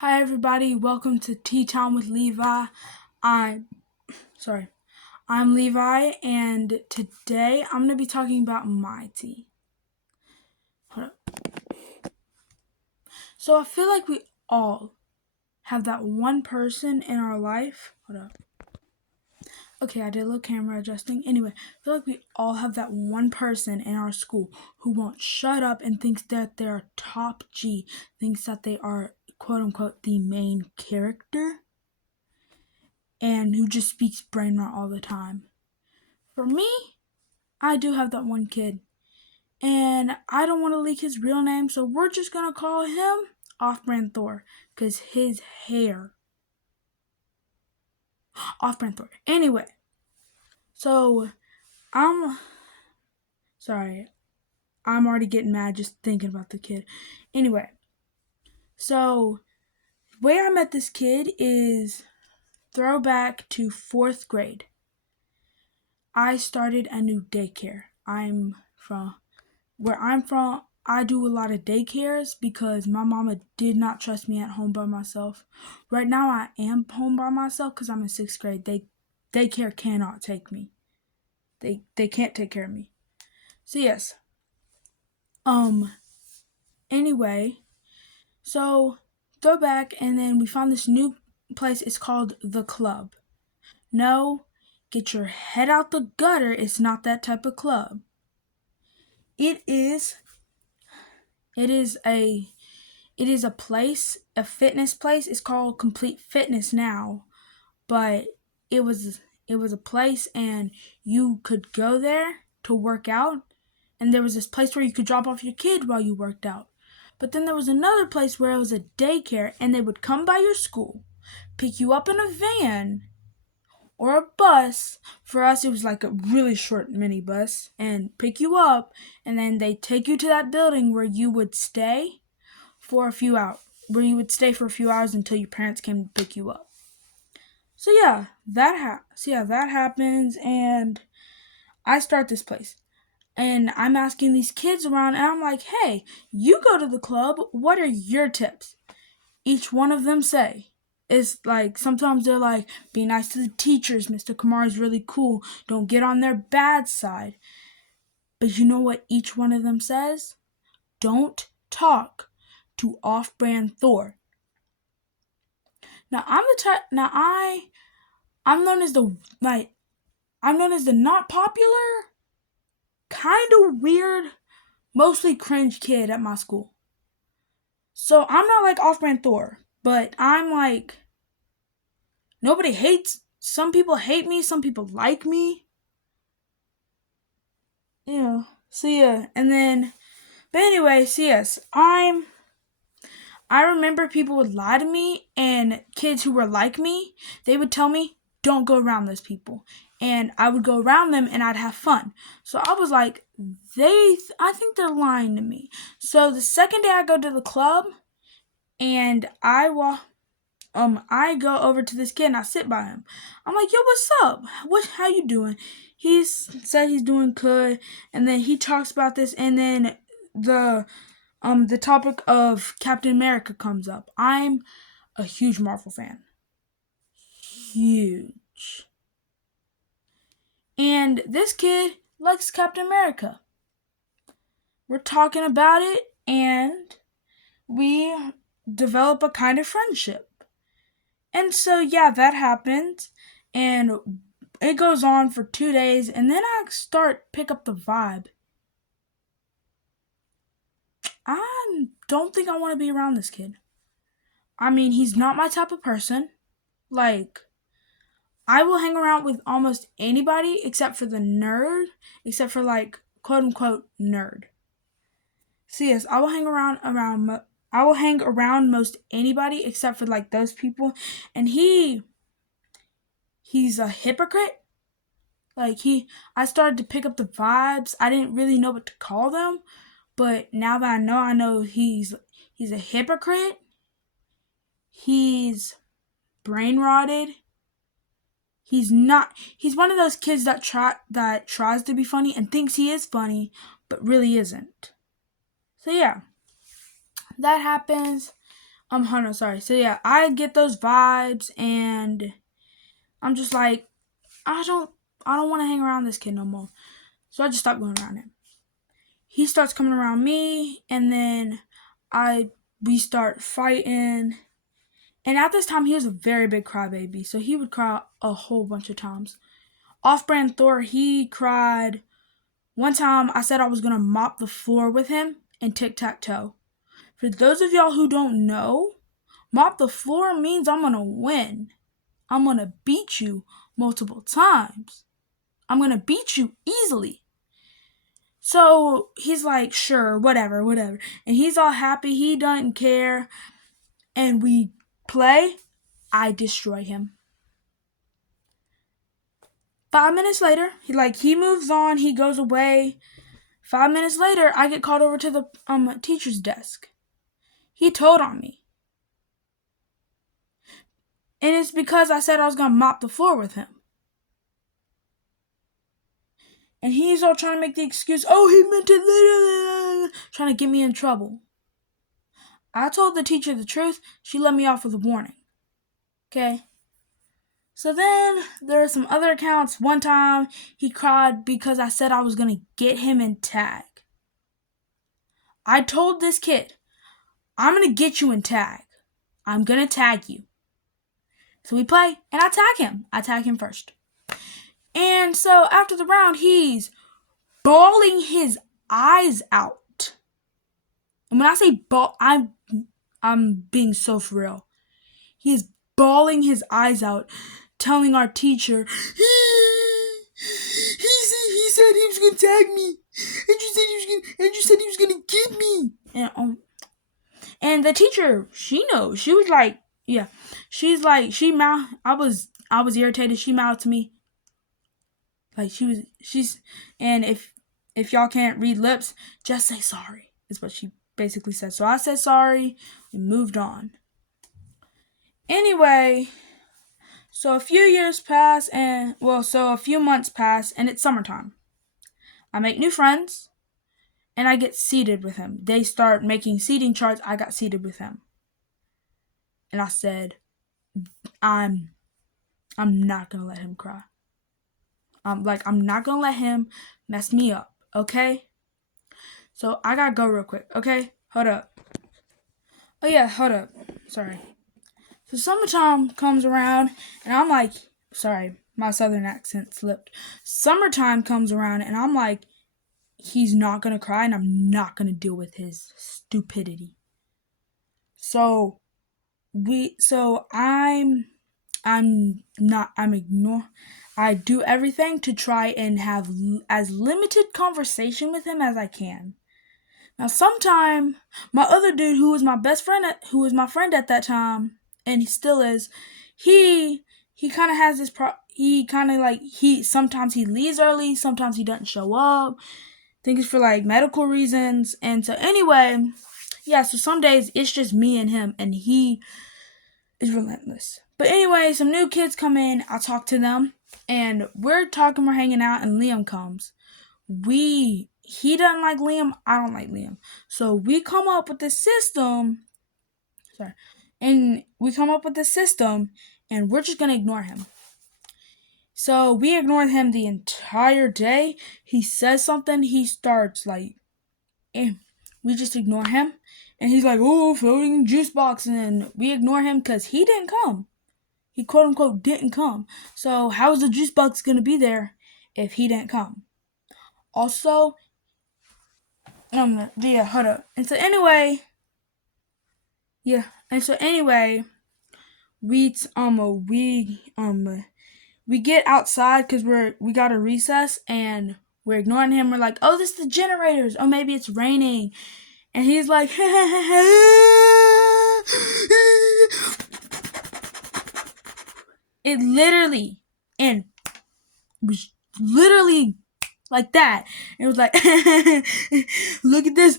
Hi everybody, welcome to Tea Time with Levi. I'm sorry, I'm Levi, and today I'm gonna be talking about my tea. Hold up. So I feel like we all have that one person in our life. Hold up. Okay, I did a little camera adjusting. Anyway, I feel like we all have that one person in our school who won't shut up and thinks that they're top G, thinks that they are quote unquote the main character, and who just speaks brain rot all the time. For me, I do have that one kid, and I don't want to leak his real name, so we're just gonna call him Off-Brand Thor, cause his hair. Off-Brand Thor. Anyway, so I'm sorry, I'm already getting mad just thinking about the kid. Anyway, so the way I met this kid is throwback to fourth grade. I started a new daycare. Where I'm from, I do a lot of daycares because my mama did not trust me at home by myself. Right now, I am home by myself because I'm in sixth grade. Daycare cannot take me. They can't take care of me. So yes. Um. Anyway, so throwback, and then we found this new place. It's called the Club. No, get your head out the gutter. It's not that type of club. It is. It is a It is a place, a fitness place. It's called Complete Fitness now, but it was it was a place, and you could go there to work out, and there was this place where you could drop off your kid while you worked out. But then there was another place where it was a daycare, and they would come by your school, pick you up in a van or a bus. For us, it was like a really short minibus, and pick you up, and then they take you to that building where you would stay for a few hours, where you would stay for a few hours until your parents came to pick you up. So that happens, and I start this place, and I'm asking these kids around, and I'm like, "Hey, you go to the club. What are your tips?" Each one of them say. It's like sometimes they're like, "Be nice to the teachers. Mr. Kamar is really cool. Don't get on their bad side." But you know what each one of them says? Don't talk to off-brand Thor. Now I'm the type. Now I'm known as the not popular, kind of weird, mostly cringe kid at my school. So I'm not like off-brand Thor, but I'm like nobody hates. Some people hate me. Some people like me. So yeah, and then, but anyway, so yes, I remember people would lie to me, and kids who were like me, they would tell me, don't go around those people. And I would go around them and I'd have fun. So I was like, I think they're lying to me. So the second day I go to the club, and I go over to this kid and I sit by him. I'm like, yo, what's up? How you doing? He's said he's doing good, and then he talks about this, and then the topic of Captain America comes up. I'm a huge Marvel fan. Huge. And this kid likes Captain America. We're talking about it, and we develop a kind of friendship. And so, yeah, that happens. And it goes on for 2 days, and then I start pick up the vibe. I don't think I want to be around this kid. I mean, he's not my type of person. Like, I will hang around with almost anybody except for the nerd, except for like quote unquote nerd. So yes, I will hang around most anybody except for like those people, and he's a hypocrite. Like I started to pick up the vibes. I didn't really know what to call them, but now that I know he's a hypocrite. He's brain rotted. He's not. He's one of those kids that tries to be funny and thinks he is funny, but really isn't. So yeah, that happens. hold on, sorry. So yeah, I get those vibes, and I'm just like, I don't want to hang around this kid no more. So I just stopped going around him. He starts coming around me, and then we start fighting. And at this time, he was a very big crybaby, so he would cry a whole bunch of times. Off-brand Thor, he cried. One time, I said I was gonna mop the floor with him and tic-tac-toe. For those of y'all who don't know, mop the floor means I'm gonna win. I'm gonna beat you multiple times. I'm gonna beat you easily. So he's like, sure, whatever. And he's all happy. He doesn't care. And we play. I destroy him. 5 minutes later, he moves on. He goes away. 5 minutes later, I get called over to the teacher's desk. He told on me. And it's because I said I was going to mop the floor with him. And he's all trying to make the excuse, oh, he meant it later, trying to get me in trouble. I told the teacher the truth. She let me off with a warning. Okay? So then there are some other accounts. One time he cried because I said I was going to get him in tag. I told this kid, I'm going to get you in tag. I'm going to tag you. So we play, and I tag him. I tag him first. And so after the round, he's bawling his eyes out. And when I say bawl, I'm being so for real. He is bawling his eyes out, telling our teacher, he said he was gonna tag me, and you said he was gonna get me. And the teacher, she knows. She was like, yeah, she's like, I was irritated. She mouthed to me, like she's, and if y'all can't read lips, just say sorry. Is what she basically said. So I said sorry. We moved on. Anyway, so a few years pass, so a few months pass, and it's summertime. I make new friends, and I get seated with him. They start making seating charts. I got seated with him. And I said, I'm not going to let him cry. I'm not going to let him mess me up, okay? So I got to go real quick, okay? Hold up. Oh, yeah, hold up. Sorry. So summertime comes around, and I'm like, sorry, my southern accent slipped. Summertime comes around, and I'm like, he's not going to cry, and I'm not going to deal with his stupidity. So I do everything to try and have as limited conversation with him as I can. Now, sometime, my other dude, who was my friend at that time, and he still is, he kind of has this sometimes he leaves early, sometimes he doesn't show up. I think it's for medical reasons. And so anyway, yeah, so some days it's just me and him, and he is relentless. But anyway, some new kids come in, I talk to them, and we're hanging out, and Liam comes. He doesn't like Liam, I don't like Liam. So we come up with this system, and we're just going to ignore him. So we ignored him the entire day. He says something, he starts we just ignore him. And he's like, oh, floating juice box. And we ignore him because he didn't come. He quote unquote didn't come. So how is the juice box going to be there if he didn't come? Also, yeah, hold up. And so anyway, we get outside because we got a recess, and we're ignoring him. We're like, oh, this is the generators. Oh, maybe it's raining. And he's like, it literally, and was literally like that. And it was like, look at this.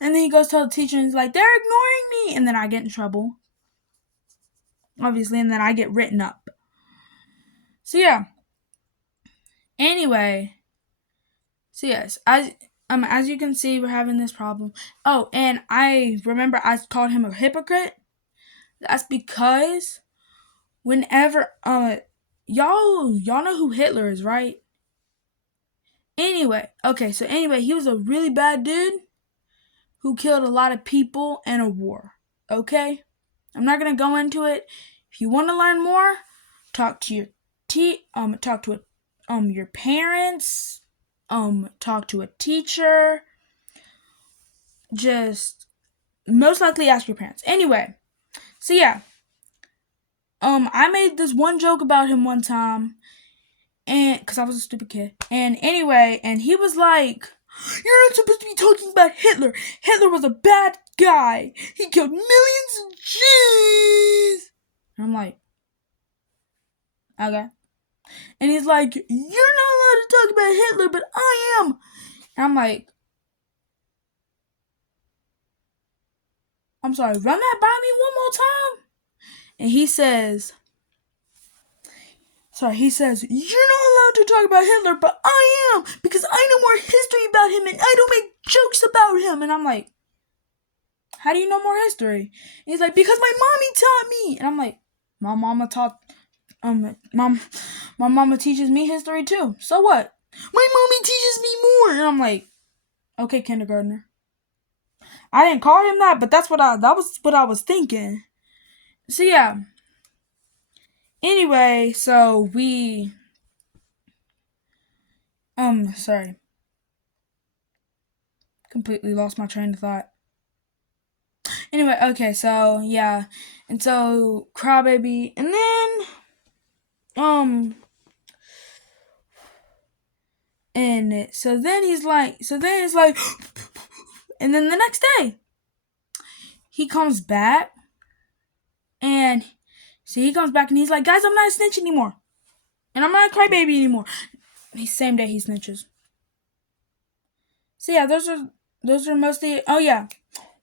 And then he goes to the teacher and he's like, they're ignoring me. And then I get in trouble, obviously, and then I get written up. So yeah. Anyway, so yes, as you can see, we're having this problem. Oh, and I remember I called him a hypocrite. That's because whenever y'all know who Hitler is, right? Anyway, he was a really bad dude who killed a lot of people in a war. Okay? I'm not gonna go into it. If you want to learn more, talk to your your parents, talk to a teacher. Just most likely ask your parents. Anyway, so yeah. I made this one joke about him one time, and because I was a stupid kid. And anyway, and he was like, "You're not supposed to be talking about Hitler. Hitler was a bad guy. He killed millions of Jews." And I'm like, okay. And he's like, "You're not allowed to talk about Hitler, but I am." And I'm like, I'm sorry, run that by me one more time. And he says, "You're not allowed to talk about Hitler, but I am, because I know more history about him and I don't make jokes about him." And I'm like, how do you know more history? And he's like, because my mommy taught me. And I'm like, my mama teaches me history too. So what? My mommy teaches me more. And I'm like, okay, kindergartner. I didn't call him that, but that was what I was thinking. So yeah. Anyway, so we sorry. Completely lost my train of thought. Anyway, okay, so yeah. And so Crybaby, and then and so then it's like and then the next day he comes back, and so he comes back and he's like, "Guys, I'm not a snitch anymore. And I'm not a crybaby anymore." The same day he snitches. So yeah, those are mostly. Oh yeah,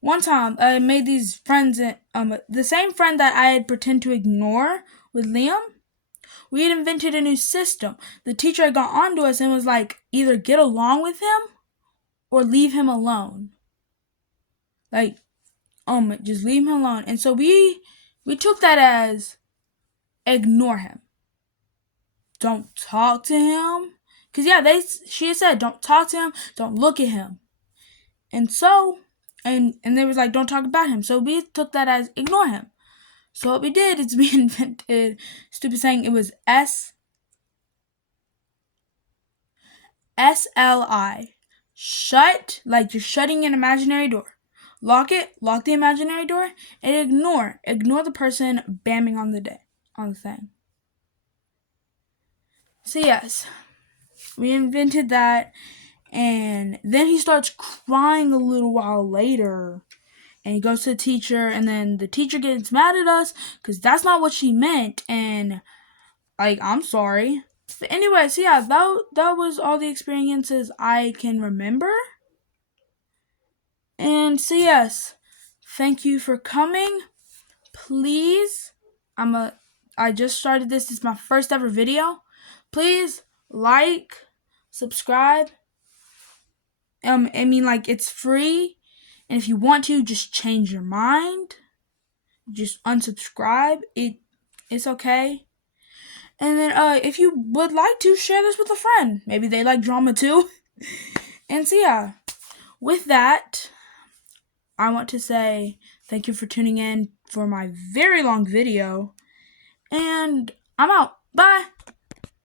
one time I made these friends. The same friend that I had pretend to ignore with Liam. We had invented a new system. The teacher had got onto us and was like, either get along with him or leave him alone. Like, just leave him alone. And so we took that as ignore him. Don't talk to him. Because yeah, she had said, don't talk to him, don't look at him. And so, and they was like, don't talk about him. So we took that as ignore him. So what we did is we invented stupid saying. It was SLI. Shut, like you're shutting an imaginary door. Lock the imaginary door, and ignore the person bamming on the thing. So yes, we invented that, and then he starts crying a little while later, and he goes to the teacher, and then the teacher gets mad at us because that's not what she meant, and like, I'm sorry. But anyway, so yeah, that was all the experiences I can remember. And so yes, thank you for coming. Please, I just started this. This is my first ever video. Please like, subscribe. It's free. And if you want to, just change your mind. Just unsubscribe. It's okay. And then if you would like to, share this with a friend. Maybe they like drama too. And so yeah, with that, I want to say thank you for tuning in for my very long video. And I'm out. Bye.